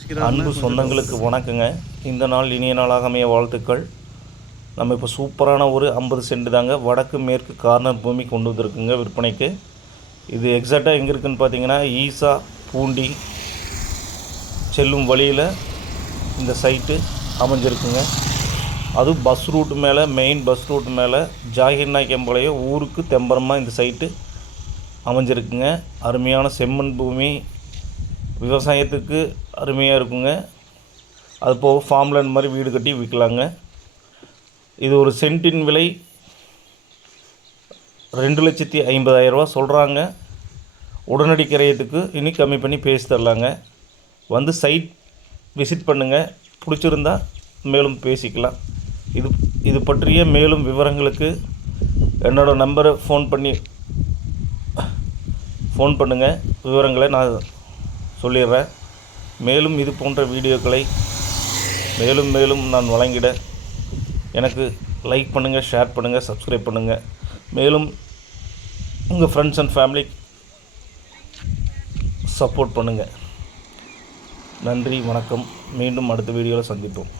அன்பு சொந்தங்களுக்கு வணக்கங்க. இந்த நாள் இனிய நாளாக அமைய வாழ்த்துக்கள். நம்ம இப்போ சூப்பரான ஒரு 50 சென்ட் தாங்க வடக்கு மேற்கு கார்னர் பூமி கொண்டு வந்திருக்குங்க விற்பனைக்கு. இது எக்ஸாக்டாக எங்கே இருக்குதுன்னு பார்த்தீங்கன்னா, ஈசா பூண்டி செல்லும் வழியில் இந்த சைட்டு அமைஞ்சிருக்குங்க. அதுவும் பஸ் ரூட்டு மேலே, மெயின் பஸ் ரூட்டு மேலே ஜாகிர்நாயக்கம்பாளையம் ஊருக்கு தெம்பரமாக இந்த சைட்டு அமைஞ்சிருக்குங்க. அருமையான செம்மண் பூமி, விவசாயத்துக்கு அருமையாக இருக்குங்க. அது போக ஃபார்ம்லேண்ட் மாதிரி வீடு கட்டி விற்கலாங்க. இது ஒரு சென்ட்டின் விலை 2,50,000 சொல்கிறாங்க. உடனடி கிரயத்துக்கு இன்னும் கம்மி பண்ணி பேசி தரலாங்க. வந்து சைட் விசிட் பண்ணுங்கள். பிடிச்சிருந்தா மேலும் பேசிக்கலாம். இது பற்றிய மேலும் விவரங்களுக்கு என்னோடய நம்பரை ஃபோன் பண்ணுங்கள். விவரங்களை நான் சொல்லிடுறேன். மேலும் இது போன்ற வீடியோக்களை மேலும் நான் வழங்கிட எனக்கு லைக் பண்ணுங்கள், ஷேர் பண்ணுங்கள், சப்ஸ்கிரைப் பண்ணுங்கள். மேலும் உங்கள் ஃப்ரெண்ட்ஸ் அண்ட் ஃபேமிலி சப்போர்ட் பண்ணுங்கள். நன்றி, வணக்கம். மீண்டும் அடுத்த வீடியோவில் சந்திப்போம்.